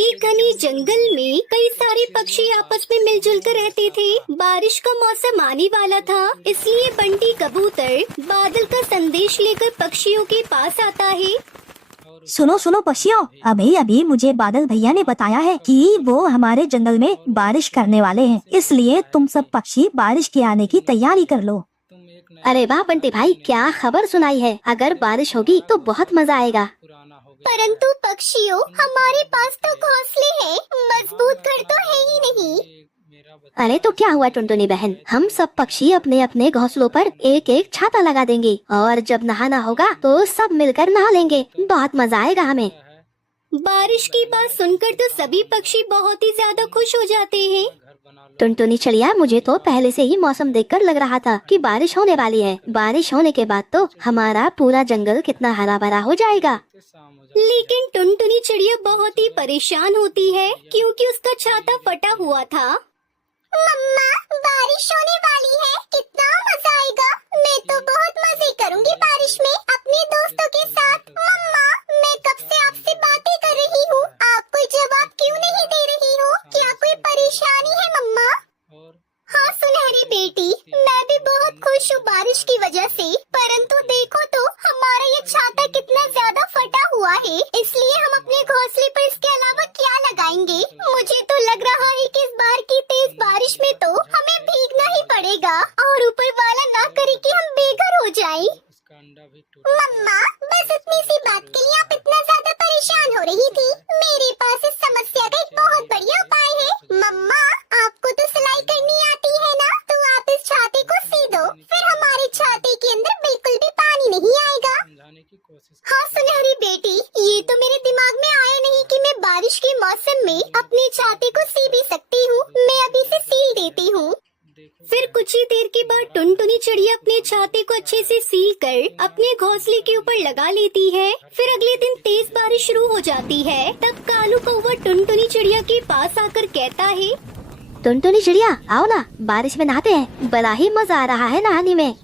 एक घने जंगल में कई सारे पक्षी आपस में मिलजुल कर रहते थे। बारिश का मौसम आने वाला था, इसलिए बंटी कबूतर बादल का संदेश लेकर पक्षियों के पास आता है। सुनो सुनो पक्षियों, अभी अभी मुझे बादल भैया ने बताया है कि वो हमारे जंगल में बारिश करने वाले हैं, इसलिए तुम सब पक्षी बारिश के आने की तैयारी कर लो। अरे वाह बंटी भाई, क्या खबर सुनाई है। अगर बारिश होगी तो बहुत मजा आएगा। परंतु पक्षियों, हमारे पास तो घोंसले हैं, मजबूत घर तो है ही नहीं। अरे तो क्या हुआ टुनटुनी बहन, हम सब पक्षी अपने अपने घोंसलों पर एक एक छाता लगा देंगे और जब नहाना होगा तो सब मिलकर नहा लेंगे। बहुत मजा आएगा हमें। बारिश की बात सुनकर तो सभी पक्षी बहुत ही ज्यादा खुश हो जाते हैं। टुनटुनी चिड़िया, मुझे तो पहले से ही मौसम देखकर लग रहा था कि बारिश होने वाली है। बारिश होने के बाद तो हमारा पूरा जंगल कितना हरा भरा हो जाएगा। लेकिन टुनटुनी चिड़िया बहुत ही परेशान होती है क्योंकि उसका छाता फटा हुआ था। मम्मा, बारिश होने वाली है, कितना मजा आएगा। मैं तो बहुत मजे करूंगी बारिश में अपने दोस्तों के साथ। मम्मा, मैं कब से आपसे बातें कर रही हूँ, आप कोई जवाब क्यों नहीं दे रही हो? क्या कोई परेशानी है मम्मा? हाँ सुनहरी बेटी, मैं भी बहुत खुश हूँ बारिश की वजह से, परंतु देखो तो हमारा ये छाता कितना ज्यादा फटा हुआ है, इसलिए हम अपने घोंसले पर इसके अलावा क्या लगाएंगे? मुझे तो लग रहा है कि इस बार की तेज बारिश में तो हमें भीगना ही पड़ेगा और ऊपर वाला ना करे कि हम बेघर हो जाएं। मम्मा, बस इतनी सी बात के लिए आप इतना ज्यादा परेशान हो रही थी। मेरे पास इस समस्या का एक बहुत बढ़िया उपाय है। मम्मा, आपको तो सिलाई करनी आती है ना, तो आप इस छाते को सी दो, फिर हमारे छाते के अंदर बिल्कुल भी पानी नहीं आएगा। हाँ सुनहरी बेटी, ये तो मेरे दिमाग में आया नहीं कि मैं बारिश के मौसम में अपने छाते को सी भी सकती हूँ। मैं अभी से सील देती हूँ। फिर कुछ ही देर के बाद टुनटुनी चिड़िया अपने छाते को अच्छे से सील कर अपने घोंसले के ऊपर लगा लेती है। फिर अगले दिन तेज बारिश शुरू हो जाती है। तब कालू कौवा टुनटुनी चिड़िया के पास आकर कहता है, टुनटुनी चिड़िया आओ ना, बारिश में नहाते हैं। बड़ा ही मजा आ रहा है नहाने में।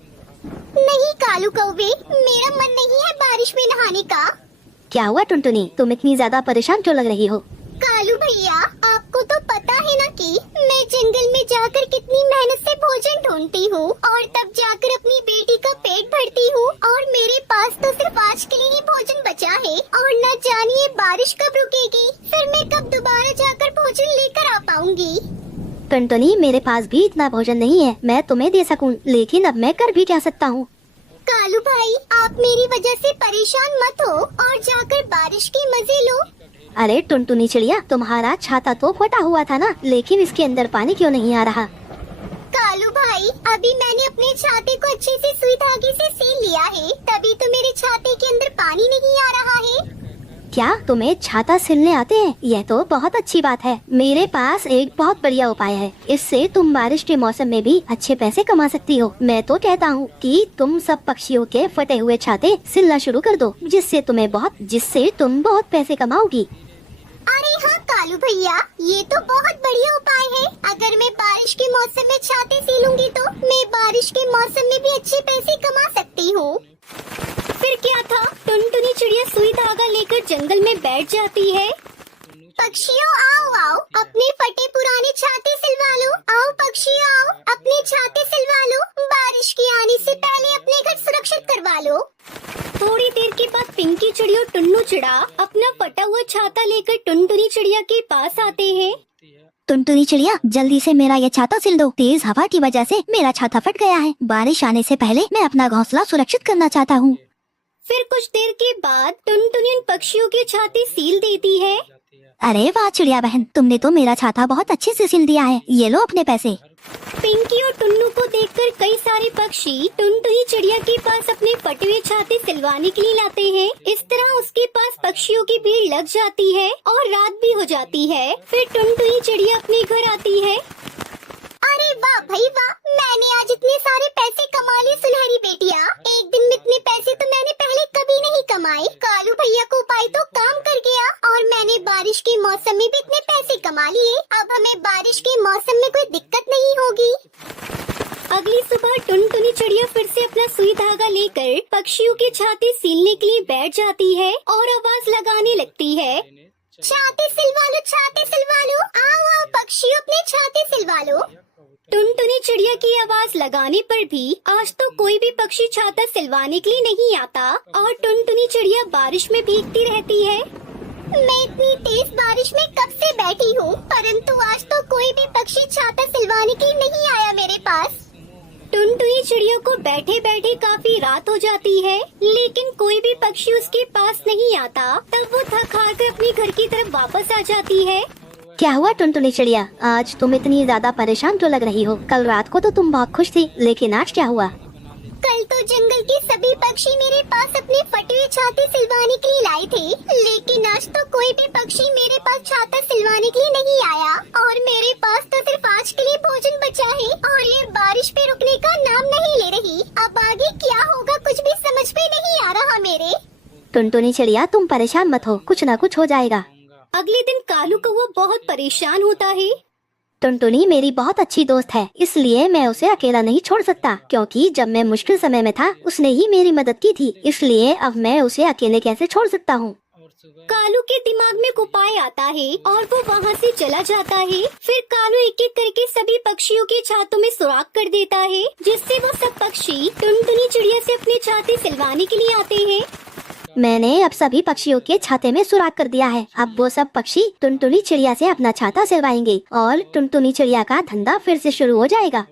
नहीं कालू कौवे, मेरा मन नहीं है बारिश में नहाने का। क्या हुआ टुनटुनी, तुम इतनी ज्यादा परेशान क्यों लग रही हो? कालू भैया, आपको तो पता है ना कि मैं जंगल में जाकर कितनी मेहनत से भोजन ढूंढती हूँ और तब जाकर अपनी बेटी का पेट भरती हूँ, और मेरे पास तो सिर्फ आज के लिए ही भोजन बचा है और न जानिए बारिश कब रुकेगी, फिर मैं कब दोबारा जाकर भोजन लेकर आ पाऊंगी। टुनटुनी, मेरे पास भी इतना भोजन नहीं है मैं तुम्हें दे सकूं, लेकिन अब मैं कर भी क्या सकता हूँ। कालू भाई, आप मेरी वजह से परेशान मत हो और जाकर बारिश के मजे लो। अरे टुनटुनी चिड़िया, तुम्हारा छाता तो फटा हुआ था ना, लेकिन इसके अंदर पानी क्यों नहीं आ रहा? कालू भाई, अभी मैंने अपने छाते को अच्छे से सुई धागे से सील लिया है, तभी तो मेरे छाते के अंदर पानी नहीं आ रहा है। क्या तुम्हें छाता सिलने आते हैं? यह तो बहुत अच्छी बात है। मेरे पास एक बहुत बढ़िया उपाय है, इससे तुम बारिश के मौसम में भी अच्छे पैसे कमा सकती हो। मैं तो कहता हूँ कि तुम सब पक्षियों के फटे हुए छाते सिलना शुरू कर दो, जिससे तुम बहुत पैसे कमाओगी। अरे हाँ कालू भैया, ये तो बहुत बढ़िया उपाय है। अगर मैं बारिश के मौसम में छाते सिलूंगी तो मैं बारिश के मौसम में भी अच्छे पैसे कमा सकती हूँ। फिर क्या था, टुनटुनी चिड़िया सुई धागा लेकर जंगल में बैठ जाती है। पक्षियों आओ आओ, अपने फटे पुराने छाते सिलवा लो। आओ पक्षियों आओ, अपने छाते सिलवा लो, बारिश के आने से पहले अपने घर सुरक्षित करवा लो। थोड़ी देर के बाद पिंकी चिड़िया और टुन्नू चिड़ा अपना फटा हुआ छाता लेकर टुनटुनी चिड़िया के पास आते हैं। टुनटुनी चिड़िया, जल्दी से मेरा ये छाता सिल दो, तेज हवा की वजह से मेरा छाता फट गया है। बारिश आने से पहले मैं अपना घोंसला सुरक्षित करना चाहता हूँ। फिर कुछ देर के बाद टुनटुनी उन पक्षियों के छाते सील देती है। अरे वाह चिड़िया बहन, तुमने तो मेरा छाता बहुत अच्छे से सिल दिया है, ये लो अपने पैसे। पिंकी और टुन्नू को देखकर कई सारे पक्षी टुनटुनी चिड़िया के पास अपने फटे हुए छाते सिलवाने के लिए लाते हैं। इस तरह उसके पास पक्षियों की भीड़ लग जाती है और रात भी हो जाती है। फिर टुनटुनी चिड़िया अपने घर आती है। अरे वाह भाई वाह, मैंने आज इतने सारे पैसे कमा लिए सुनहरी बेटिया। एक दिन में इतने पैसे तो मैंने पहले कभी नहीं कमाए। कालू भैया को उपाय तो काम कर गया और मैंने बारिश के मौसम में भी इतने पैसे कमा लिए। अब हमें बारिश के मौसम में कोई दिक्कत नहीं होगी। अगली सुबह टुनटुनी चिड़िया फिर से अपना सुई धागा लेकर पक्षियों के छाते सीलने के लिए बैठ जाती है और आवाज लगाने लगती है। छाते सिलवा लो, आओ आओ पक्षियों अपने छाते सिलवा लो। टुनटुनी चिड़िया की आवाज लगाने पर भी आज तो कोई भी पक्षी छाता सिलवाने के लिए नहीं आता और टुनटुनी चिड़िया बारिश में भीगती रहती है। मैं इतनी तेज बारिश में कब से बैठी हूँ, परंतु आज तो कोई भी पक्षी छाता सिलवाने के लिए नहीं आया मेरे पास। टुनटुनी चिड़िया को बैठे बैठे काफी रात हो जाती है, लेकिन कोई भी पक्षी उसके पास नहीं आता। तब वो थक हार कर अपने घर की तरफ वापस आ जाती है। क्या हुआ टुनटुनी चिड़िया, आज तुम इतनी ज्यादा परेशान क्यों लग रही हो? कल रात को तो तुम बहुत खुश थी, लेकिन आज क्या हुआ? कल तो जंगल के सभी पक्षी मेरे पास अपने फटे हुए छाते सिलवाने के लिए लाए थे, लेकिन आज तो कोई भी पक्षी मेरे पास छाता सिलवाने के लिए नहीं आया और मेरे पास तो सिर्फ आज के लिए भोजन बचा है और ये बारिश पे रुकने का नाम नहीं ले रही। अब आगे क्या होगा कुछ भी समझ में नहीं आ रहा मेरे। टुनटुनी चिड़िया तुम परेशान मत हो, कुछ न कुछ हो जाएगा। अगले दिन कालू कौवा बहुत परेशान होता है। टुनटुनी मेरी बहुत अच्छी दोस्त है, इसलिए मैं उसे अकेला नहीं छोड़ सकता, क्योंकि जब मैं मुश्किल समय में था उसने ही मेरी मदद की थी, इसलिए अब मैं उसे अकेले कैसे छोड़ सकता हूँ। कालू के दिमाग में एक उपाय आता है और वो वहाँ से चला जाता है। फिर कालू एक एक करके सभी पक्षियों के छातों में सुराख कर देता है, जिससे वो सब पक्षी टुनटुनी चिड़िया से अपने छाते सिलवाने के लिए आते हैं। मैंने अब सभी पक्षियों के छाते में सुराख कर दिया है। अब वो सब पक्षी टुनटुनी चिड़िया से अपना छाता सिलवाएंगे और टुनटुनी चिड़िया का धंधा फिर से शुरू हो जाएगा।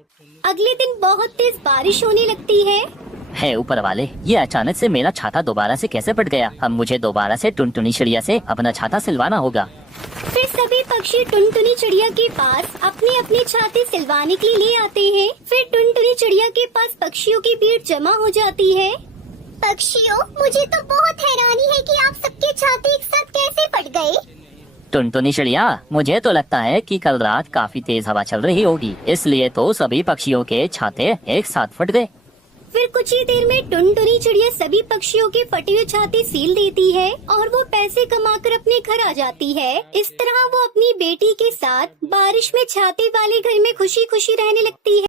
अगले दिन बहुत तेज बारिश होने लगती है। ऊपर वाले, ये अचानक से मेरा छाता दोबारा से कैसे फट गया? अब मुझे दोबारा से टुनटुनी चिड़िया से अपना छाता सिलवाना होगा। फिर सभी पक्षी टुनटुनी चिड़िया के पास अपने अपने छाते सिलवाने के लिए आते हैं। फिर टुनटुनी चिड़िया के पास पक्षियों की भीड़ जमा हो जाती है। पक्षियों, मुझे तो बहुत हैरानी है कि आप सबके छाते एक साथ कैसे फट गए। टुनटुनी चिड़िया, मुझे तो लगता है कि कल रात काफी तेज हवा चल रही होगी, इसलिए तो सभी पक्षियों के छाते एक साथ फट गए। फिर कुछ ही देर में टुनटुनी चिड़िया सभी पक्षियों के फटे हुए छाते सील देती है और वो पैसे कमाकर अपने घर आ जाती है। इस तरह वो अपनी बेटी के साथ बारिश में छाते वाले घर में खुशी खुशी रहने लगती है।